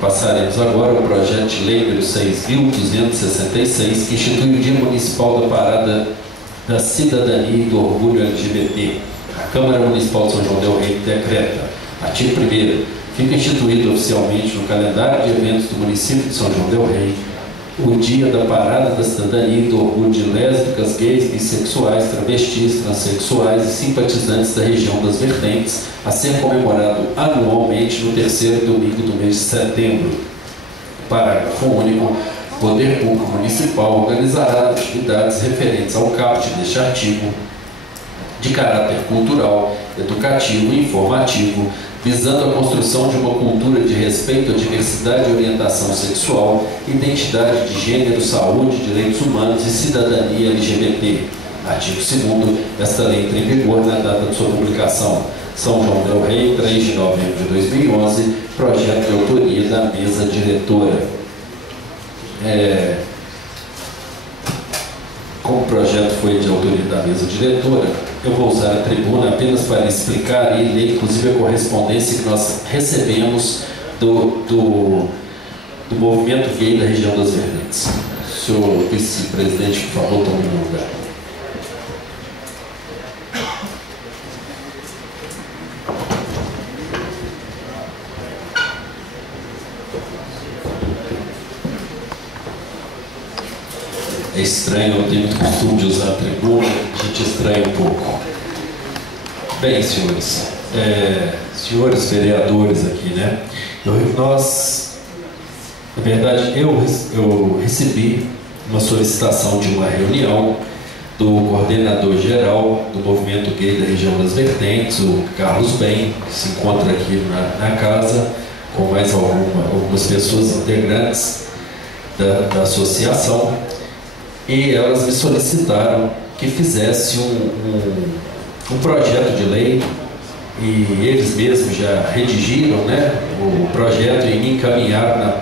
Passaremos agora ao projeto de lei número 6.266, que institui o Dia Municipal da Parada da Cidadania e do Orgulho LGBT. A Câmara Municipal de São João del Rei decreta, artigo 1º, fica instituído oficialmente no calendário de eventos do município de São João del Rei o Dia da Parada da Cidadania e do Orgulho de lésbicas, gays, bissexuais, travestis, transexuais e simpatizantes da região das Vertentes, a ser comemorado anualmente no terceiro domingo do mês de setembro. Parágrafo único. O Poder Público Municipal organizará atividades referentes ao caput deste artigo de caráter cultural, educativo e informativo, visando a construção de uma cultura de respeito à diversidade e orientação sexual, identidade de gênero, saúde, direitos humanos e cidadania LGBT. Artigo 2º. Esta lei entra em vigor na data de sua publicação. São João del Rei, 3 de novembro de 2011, projeto de autoria da mesa diretora. Como o projeto foi de autoria da mesa diretora, eu vou usar a tribuna apenas para explicar e ler, inclusive, a correspondência que nós recebemos do movimento gay da região das Vertentes. Senhor vice-presidente, por favor, tome meu lugar. É estranho, eu tenho muito costume de usar a tribuna, a gente estranha um pouco. Bem, senhores, senhores vereadores aqui, né? Na verdade, eu recebi uma solicitação de uma reunião do coordenador geral do movimento gay da região das Vertentes, o Carlos Bem, que se encontra aqui na casa, com mais algumas pessoas integrantes da associação. E elas me solicitaram que fizesse um projeto de lei, e eles mesmos já redigiram, né, o projeto e me encaminharam na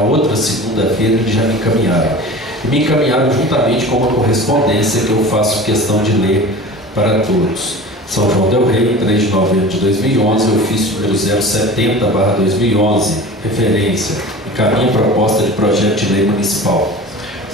outra segunda-feira, eles já me encaminharam. E me encaminharam juntamente com uma correspondência que eu faço questão de ler para todos. São João del Rei, 3 de novembro de 2011, ofício número 070/2011, referência, encaminha proposta de projeto de lei municipal.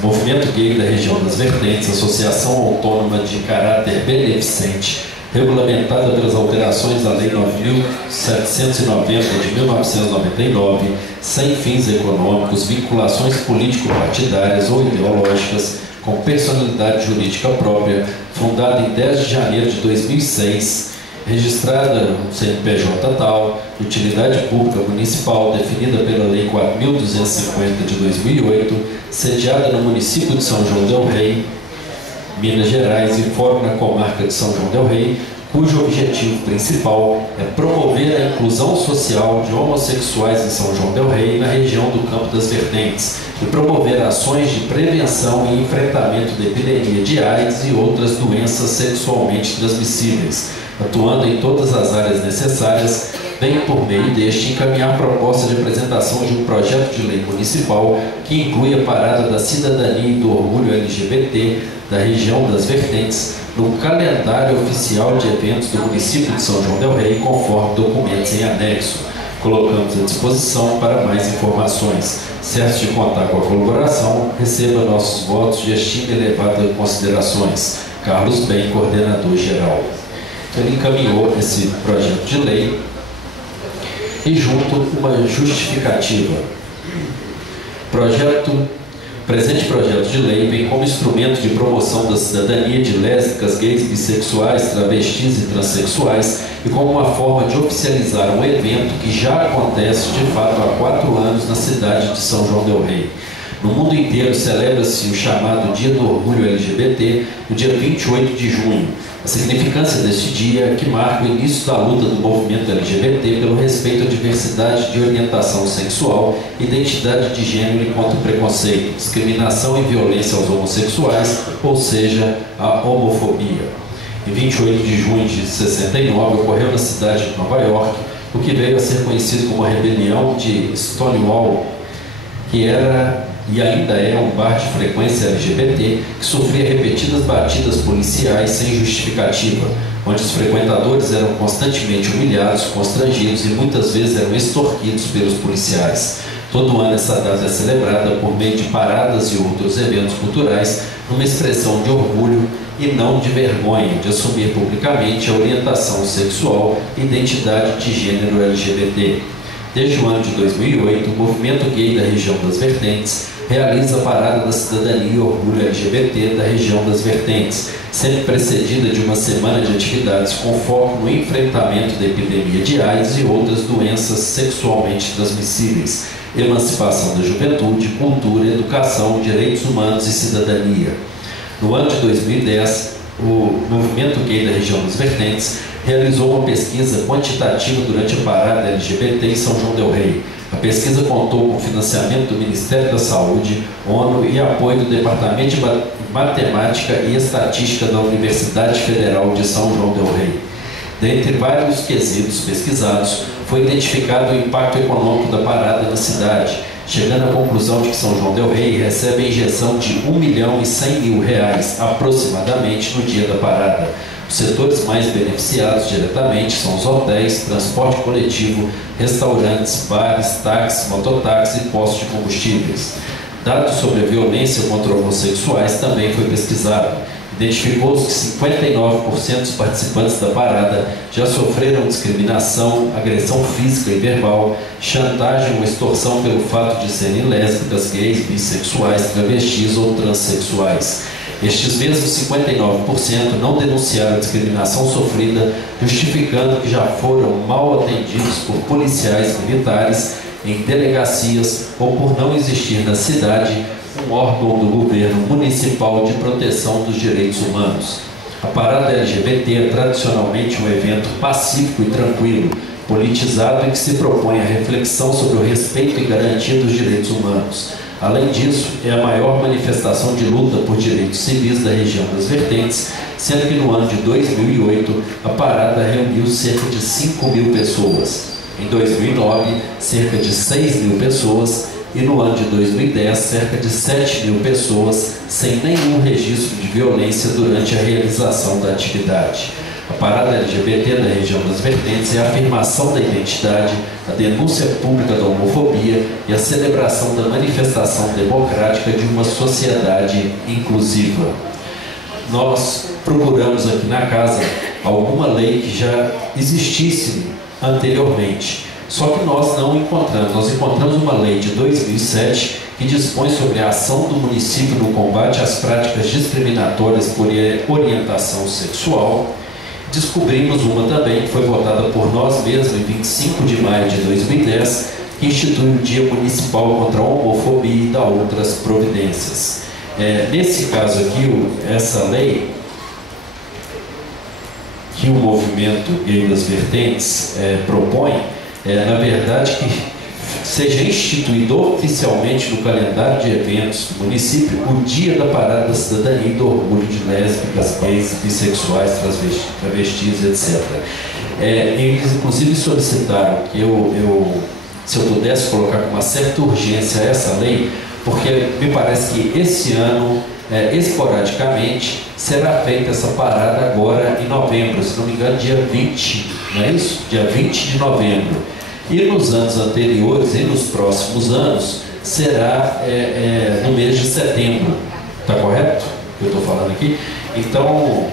Movimento Gay da região das Vertentes, associação autônoma de caráter beneficente, regulamentada pelas alterações da Lei 9.790 de 1999, sem fins econômicos, vinculações político-partidárias ou ideológicas, com personalidade jurídica própria, fundada em 10 de janeiro de 2006, registrada no CNPJ tal, utilidade pública municipal, definida pela Lei 4.250 de 2008, sediada no município de São João del Rei, Minas Gerais, e fórum na comarca de São João del Rei, cujo objetivo principal é promover a inclusão social de homossexuais em São João del Rei e na região do Campo das Vertentes, e promover ações de prevenção e enfrentamento da epidemia de AIDS e outras doenças sexualmente transmissíveis, atuando em todas as áreas necessárias, bem por meio deste encaminhar proposta de apresentação de um projeto de lei municipal que inclui a Parada da Cidadania e do Orgulho LGBT da região das Vertentes no calendário oficial de eventos do município de São João del Rei, conforme documentos em anexo. Colocamos à disposição para mais informações. Certo de contar com a colaboração, receba nossos votos de estima e elevada considerações. Carlos Bem, coordenador geral. Ele encaminhou esse projeto de lei e junto uma justificativa. Presente projeto de lei vem como instrumento de promoção da cidadania de lésbicas, gays, bissexuais, travestis e transexuais, e como uma forma de oficializar um evento que já acontece de fato há 4 anos na cidade de São João del Rei. No mundo inteiro celebra-se o chamado Dia do Orgulho LGBT, no dia 28 de junho. A significância deste dia é que marca o início da luta do movimento LGBT pelo respeito à diversidade de orientação sexual, identidade de gênero e contra o preconceito, discriminação e violência aos homossexuais, ou seja, a homofobia. Em 28 de junho de 69, ocorreu na cidade de Nova York o que veio a ser conhecido como a rebelião de Stonewall, que era e ainda é um bar de frequência LGBT que sofria repetidas batidas policiais sem justificativa. onde os frequentadores eram constantemente humilhados, constrangidos e muitas vezes eram extorquidos pelos policiais. Todo ano essa data é celebrada por meio de paradas e outros eventos culturais, numa expressão de orgulho e não de vergonha de assumir publicamente a orientação sexual e identidade de gênero LGBT. Desde o ano de 2008, o movimento gay da região das Vertentes realiza a Parada da Cidadania e Orgulho LGBT da região das Vertentes, sempre precedida de uma semana de atividades com foco no enfrentamento da epidemia de AIDS e outras doenças sexualmente transmissíveis, emancipação da juventude, cultura, educação, direitos humanos e cidadania. No ano de 2010, o movimento gay da região das Vertentes realizou uma pesquisa quantitativa durante a Parada LGBT em São João del Rei. A pesquisa contou com financiamento do Ministério da Saúde, ONU e apoio do Departamento de Matemática e Estatística da Universidade Federal de São João del Rei. Dentre vários quesitos pesquisados, foi identificado o impacto econômico da parada na cidade, chegando à conclusão de que São João del Rei recebe a injeção de R$1.100.000 aproximadamente no dia da parada. Os setores mais beneficiados diretamente são os hotéis, transporte coletivo, restaurantes, bares, táxis, mototáxis e postos de combustíveis. Dados sobre a violência contra homossexuais também foi pesquisado. Identificou-se que 59% dos participantes da parada já sofreram discriminação, agressão física e verbal, chantagem ou extorsão pelo fato de serem lésbicas, gays, bissexuais, travestis ou transexuais. Estes mesmos 59% não denunciaram a discriminação sofrida, justificando que já foram mal atendidos por policiais militares em delegacias ou por não existir na cidade um órgão do governo municipal de proteção dos direitos humanos. A parada LGBT é tradicionalmente um evento pacífico e tranquilo, politizado e que se propõe a reflexão sobre o respeito e garantia dos direitos humanos. Além disso, é a maior manifestação de luta por direitos civis da região das Vertentes, sendo que no ano de 2008 a parada reuniu cerca de 5.000 pessoas. Em 2009, cerca de 6.000 pessoas e no ano de 2010, cerca de 7.000 pessoas, sem nenhum registro de violência durante a realização da atividade. A parada LGBT da região das Vertentes é a afirmação da identidade, a denúncia pública da homofobia e a celebração da manifestação democrática de uma sociedade inclusiva. Nós procuramos aqui na casa alguma lei que já existisse anteriormente, só que nós não encontramos. Nós encontramos uma lei de 2007 que dispõe sobre a ação do município no combate às práticas discriminatórias por orientação sexual. Descobrimos uma também que foi votada por nós mesmos em 25 de maio de 2010, que institui o Dia Municipal contra a Homofobia e dá outras providências. Nesse caso aqui, essa lei que o movimento gay das Vertentes propõe, na verdade, que seja instituído oficialmente no calendário de eventos do município o Dia da Parada da Cidadania e do Orgulho de lésbicas, gays, bissexuais, travestis, etc. Eles, inclusive, solicitaram que se eu pudesse colocar com uma certa urgência essa lei, porque me parece que esse ano, esporadicamente, será feita essa parada agora em novembro, se não me engano, dia 20, não é isso? Dia 20 de novembro. E nos anos anteriores e nos próximos anos será no mês de setembro. Está correto o que eu estou falando aqui? Então,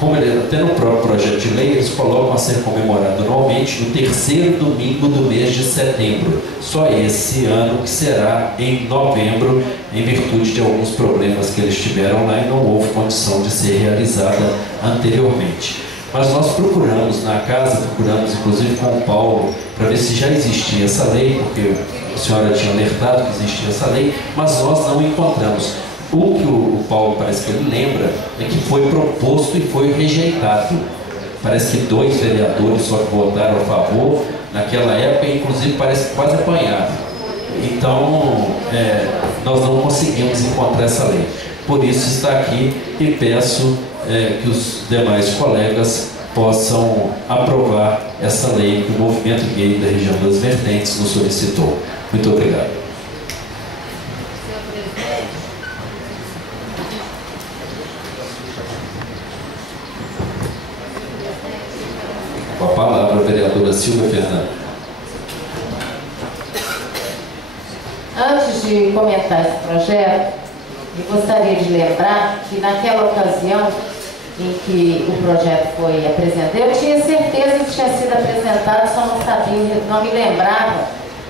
como até no próprio projeto de lei, eles colocam a ser comemorado anualmente no terceiro domingo do mês de setembro. Só esse ano que será em novembro, em virtude de alguns problemas que eles tiveram lá e não houve condição de ser realizada anteriormente. Mas nós procuramos na casa, procuramos inclusive com o Paulo, para ver se já existia essa lei, porque a senhora tinha alertado que existia essa lei, mas nós não encontramos. O que o Paulo parece que ele lembra é que foi proposto e foi rejeitado. Parece que 2 vereadores só que votaram a favor naquela época, e inclusive parece que quase apanharam. Então, nós não conseguimos encontrar essa lei. Por isso está aqui e peço que os demais colegas possam aprovar essa lei que o movimento gay da região das Vertentes nos solicitou. Muito obrigado. Com a palavra, a vereadora Silvia Fernanda. Antes de comentar esse projeto, eu gostaria de lembrar que naquela ocasião em que o projeto foi apresentado, eu tinha certeza que tinha sido apresentado, só não sabia, não me lembrava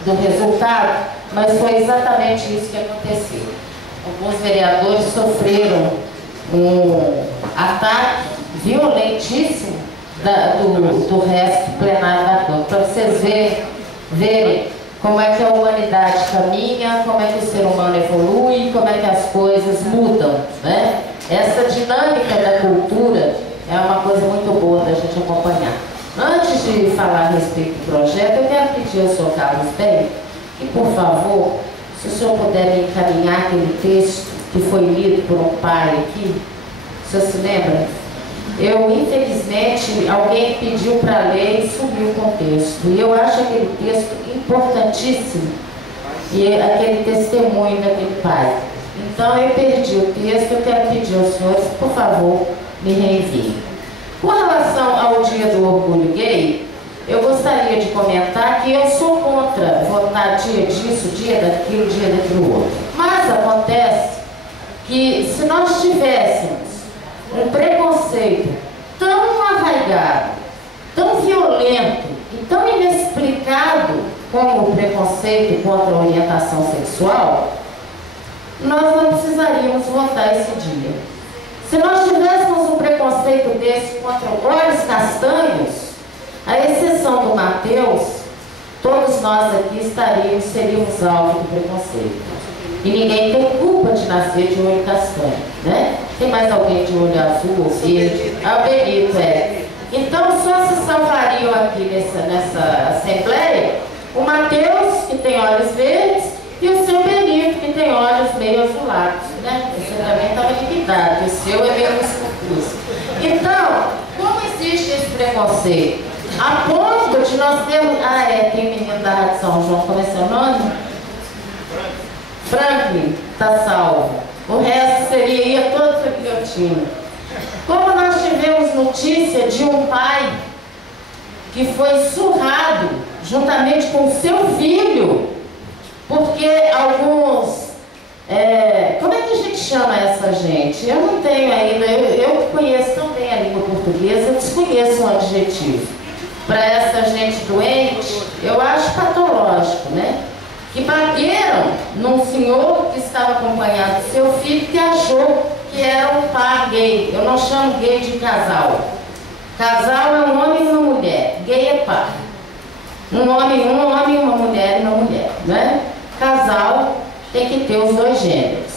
do resultado, mas foi exatamente isso que aconteceu. Alguns vereadores sofreram um ataque violentíssimo do resto do plenário da Câmara, para vocês verem como é que a humanidade caminha, como é que o ser humano evolui, como é que as coisas mudam, né? Essa dinâmica da cultura é uma coisa muito boa da gente acompanhar. Antes de falar a respeito do projeto, eu quero pedir ao senhor Carlos Bem que, por favor, se o senhor puder me encaminhar aquele texto que foi lido por um pai aqui. O senhor se lembra? Eu, infelizmente, alguém pediu para ler e subiu o contexto. E eu acho aquele texto importantíssimo, e aquele testemunho daquele pai. Então, eu perdi o texto, eu quero pedir aos senhores, por favor, me reenviem. Com relação ao Dia do Orgulho Gay, eu gostaria de comentar que eu sou contra votar dia disso, dia daquilo outro. Mas acontece que, se nós tivéssemos um preconceito tão arraigado, tão violento e tão inexplicado como o preconceito contra a orientação sexual, nós não precisaríamos votar esse dia. Se nós tivéssemos um preconceito desse contra olhos castanhos, à exceção do Mateus, todos nós aqui seríamos alvo do preconceito. E ninguém tem culpa de nascer de olho castanho, né? Tem mais alguém de olho azul ou verde? Ah, o Benito, é. Então, só se salvariam aqui nessa assembleia o Mateus, que tem olhos verdes, e o seu Benito, que tem olhos meio azulados, né? Esse também estava limitado, o seu é meio confuso. Então, como existe esse preconceito? A ponto de nós termos... Ah, tem o menino da Rádio São João, como é seu nome? Franklin, está salvo. O resto ia todo para a guilhotina. Como nós tivemos notícia de um pai que foi surrado juntamente com o seu filho, porque alguns... como é que a gente chama essa gente? Eu não tenho ainda, eu conheço tão bem a língua portuguesa, eu desconheço um adjetivo. Para essa gente doente, eu acho patológico, né? Que bateram num senhor que estava acompanhado do seu filho, que achou que era um par gay. Eu não chamo gay de casal. Casal é um homem e uma mulher. Gay é par. Um homem e uma mulher, né? Casal tem que ter os dois gêneros.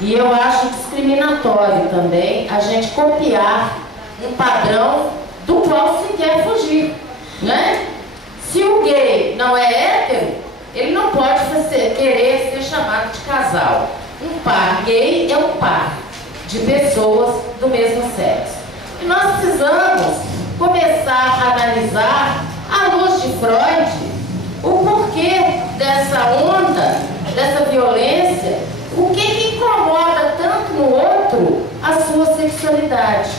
E eu acho discriminatório também a gente copiar um padrão do qual se quer fugir, né? Se o gay não é hétero, ele não pode querer ser chamado de casal. Um par gay é um par de pessoas do mesmo sexo. E nós precisamos começar a analisar, à luz de Freud, o porquê dessa onda, dessa violência, o que incomoda tanto no outro a sua sexualidade.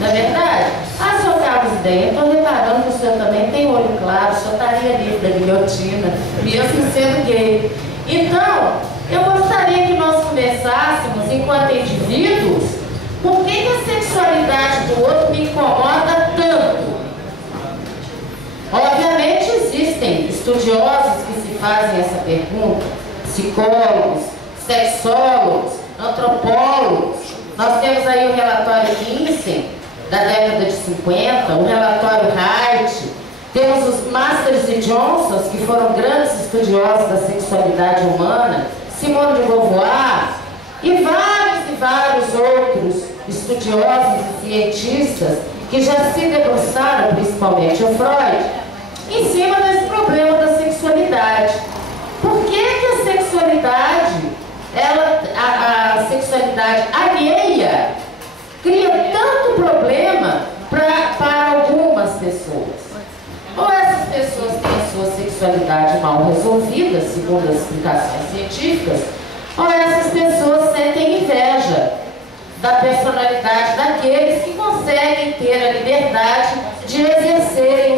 Não é verdade? Ah, senhor Carlos Bem, eu estou reparando que o senhor também tem olho claro, o senhor estaria livre da guilhotina, mesmo sendo gay. Então, eu gostaria que nós conversássemos, enquanto indivíduos, por que a sexualidade do outro me incomoda tanto? Obviamente existem estudiosos que se fazem essa pergunta, psicólogos, sexólogos, antropólogos. Nós temos aí o relatório Kinsey, da década de 50, o relatório Haidt, temos os Masters e Johnson, que foram grandes estudiosos da sexualidade humana, Simone de Beauvoir, e vários outros estudiosos e cientistas que já se debruçaram, principalmente o Freud, em cima desse problema da sexualidade. Por que a sexualidade, a sexualidade alheia, cria tanto problema para algumas pessoas? Ou essas pessoas têm a sua sexualidade mal resolvida, segundo as explicações científicas, ou essas pessoas sentem inveja da personalidade daqueles que conseguem ter a liberdade de exercerem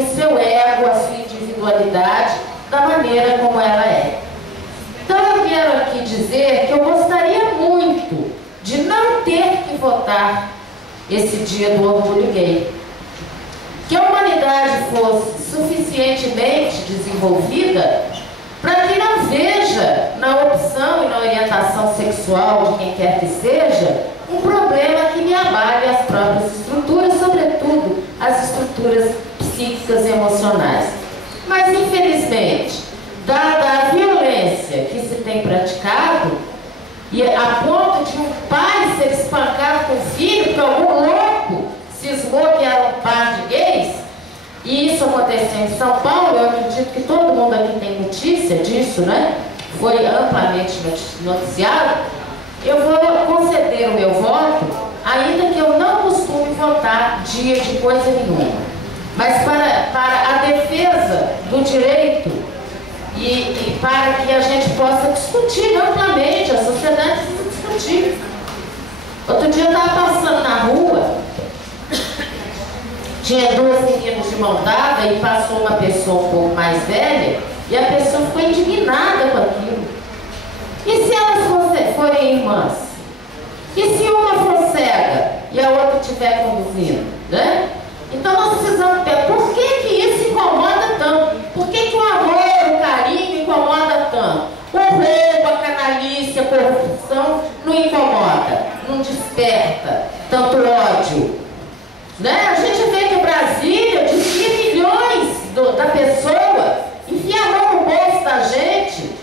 sexualidade da maneira como ela é. Então eu quero aqui dizer que eu gostaria muito de não ter que votar esse dia do orgulho gay. Que a humanidade fosse suficientemente desenvolvida para que não veja na opção e na orientação sexual de quem quer que seja um problema que me abale as próprias estruturas, sobretudo as estruturas psíquicas e emocionais. Mas, infelizmente, dada a violência que se tem praticado, e a ponto de um pai ser espancado com o filho, porque algum louco cismou que era um par de gays, e isso aconteceu em São Paulo, eu acredito que todo mundo aqui tem notícia disso, né? Foi amplamente noticiado. Eu vou conceder o meu voto, ainda que eu não costume votar dia de coisa nenhuma. Mas para a defesa do direito e para que a gente possa discutir amplamente, a sociedade precisa discutir. Outro dia eu estava passando na rua, tinha duas meninas de mão dada e passou uma pessoa um pouco mais velha e a pessoa ficou indignada com aquilo. E se elas forem irmãs? E se uma for cega e a outra estiver conduzindo, né? Então nós precisamos ver por que isso incomoda tanto? Por que o amor, o carinho incomoda tanto? O roubo, a canalice, a corrupção não incomoda, não desperta tanto ódio. Né? A gente vê que Brasília desvia milhões da pessoa, enfia a mão no bolso da gente.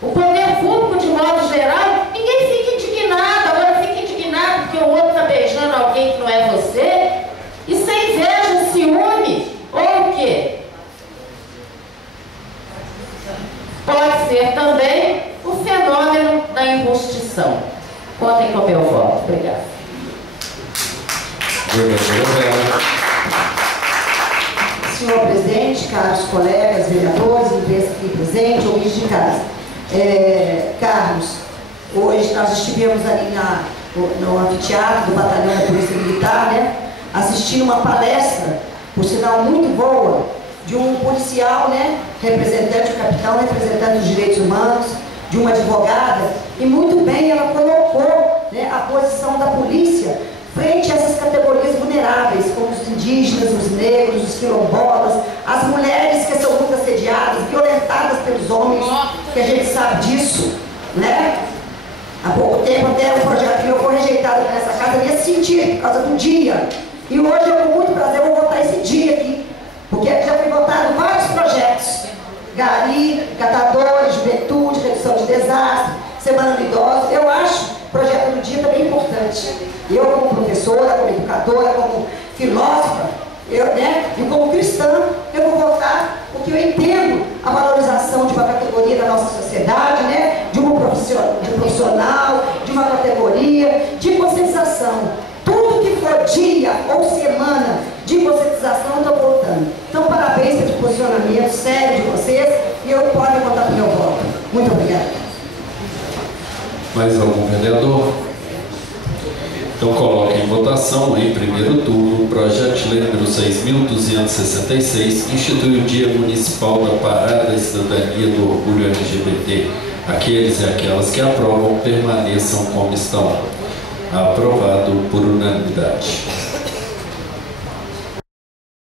O poder público, de modo geral, ninguém fica indignado. Agora fica indignado porque o outro está beijando alguém que não é você. Isso é inveja, ciúme ou o quê? Pode ser também o fenômeno da injustição. Contem com o meu voto. Obrigada. Senhor presidente, caros colegas, vereadores, imprensa aqui presente, ouvintes de casa. Carlos, hoje nós estivemos ali no anfiteatro do Batalhão da Polícia Militar, né, assistindo uma palestra, por sinal muito boa, de um policial, né, representante, o capitão, representante dos direitos humanos, de uma advogada, e muito bem ela colocou, né, a posição da polícia frente a essas categorias vulneráveis, como os indígenas, os negros, os quilombolas, as mulheres que são muito assediadas, violentadas pelos homens, que a gente sabe disso, né? Há pouco tempo até um projeto meu foi rejeitado nessa casa nesse sentido, por causa do dia. E hoje eu, com muito prazer, vou votar esse dia aqui, porque já foi votado vários projetos. Gari, catadores, juventude, redução de desastre, semana do idoso. Eu acho o projeto do dia também importante. Eu, como professora, como educadora, como filósofa, e como cristã, eu vou votar porque eu entendo a valorização de uma categoria da nossa sociedade, né? De um profissional, de uma categoria, de conscientização. Tudo que for dia ou semana de conscientização, eu estou votando. Então, parabéns pelo posicionamento sério de vocês e eu podem contar com o meu voto. Muito obrigada. Mais algum vereador? Então coloque em votação, em primeiro turno, o projeto de lei número 6.266, institui o Dia Municipal da Parada e Cidadania do Orgulho LGBT. Aqueles e aquelas que aprovam permaneçam como estão. Aprovado por unanimidade.